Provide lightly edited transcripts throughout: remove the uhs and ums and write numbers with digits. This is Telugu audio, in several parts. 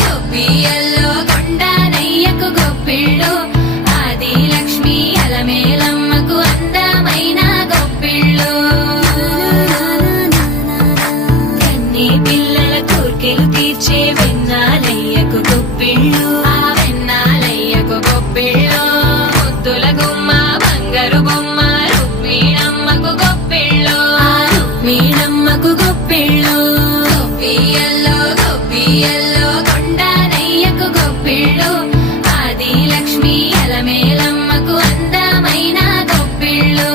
గొప్పియల్లో కొండనయ్యకు గొప్పిళ్ళు ఆది లక్ష్మి అలమేలమ్మకు అందమైన గొప్పిళ్ళు కన్ని పిల్లల కోర్కెలు తీర్చే వెన్నాలయ్యకు గొప్పిళ్ళు ఆ వెన్నాలయ్యకు గొప్పిళ్ళు ముద్దుల గుమ్మ బంగారు బొమ్మ రుక్మిణమ్మకు గొప్పిళ్ళు ఆ రుక్మిణమ్మకు గొప్పిళ్ళు గొప్పియల్లో కొండనయ్యకు గొప్పిళ్ళు ఆది లక్ష్మి అలమేలమ్మకు అందమైన గొప్పిళ్ళు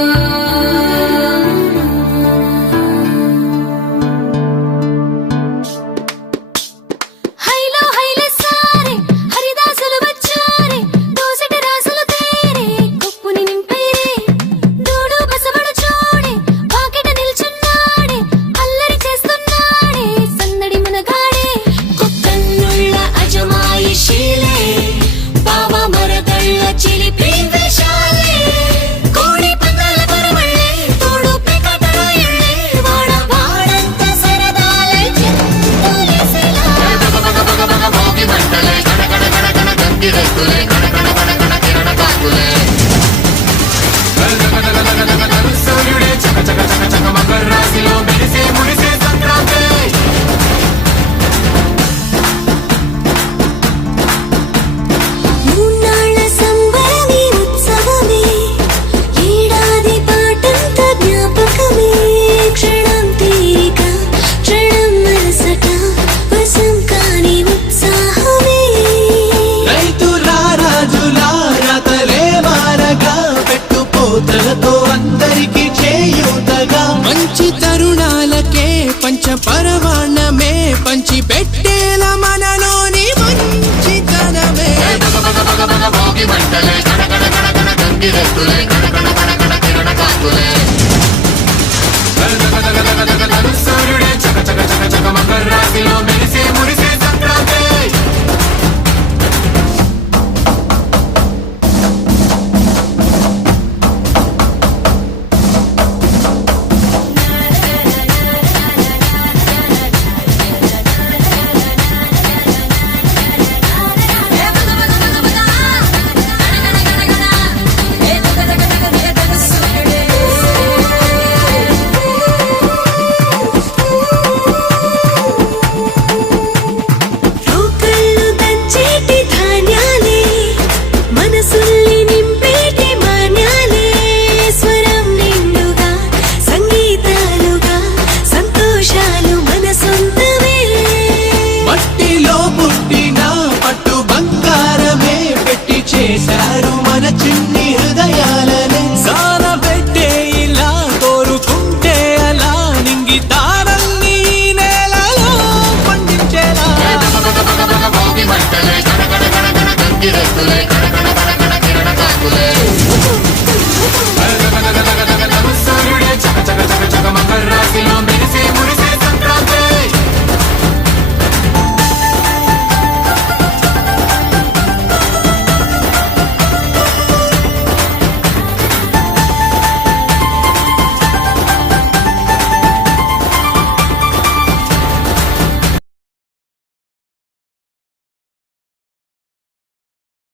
హైలో హైల సారే హరిదాసులు వచ్చారే దోసటి రాసులు తేరే కొప్పుని నింపేరే దూడు బసవడు చూడే పాకెట నిల్చున్నాడే అల్లరి చేస్తున్నాడే సందడి మనగాడే కొత్తన్నుళ్ళ అజమాయిషీలే బావ మరదళ్ళ చిలిపి వేషాలే కోడి పందాల పరమళ్ళే తోడు పెకటరాయళ్ళే వాడ వాడంత సరదాలే చింతలేసేలా భోగి మంటలే కడకడ కడకడ గంగి రెత్తులే కడకడ కడకడ కిరణ కాకులే సూర్యుడే చక చక చక చక మకర రాశిలో మెరిసే ముడిసే సంక్రాంతి మూన్నాళ్ళ సంబరమే ఉత్సవమే ఏడాది పాటంత జ్ఞాపకమే క్షణం తీరిక క్షణం మనసట వశం కాని ఉత్సాహమే రైతుల రాజుల రాతలే మారగా పెట్టుపోతలతో అందరికి చేయూతగా మంచి తరుణాలకే పంచ పరమాన్నమే పంచి పెట్టేల మనలోని మంచితనమే భోగి మంటలే కడకడ కడకడ గంగి రెత్తులే కడకడ కడకడ కిరణ కాకులే సూర్యుడే చక చక చక చక మకర రాశిలో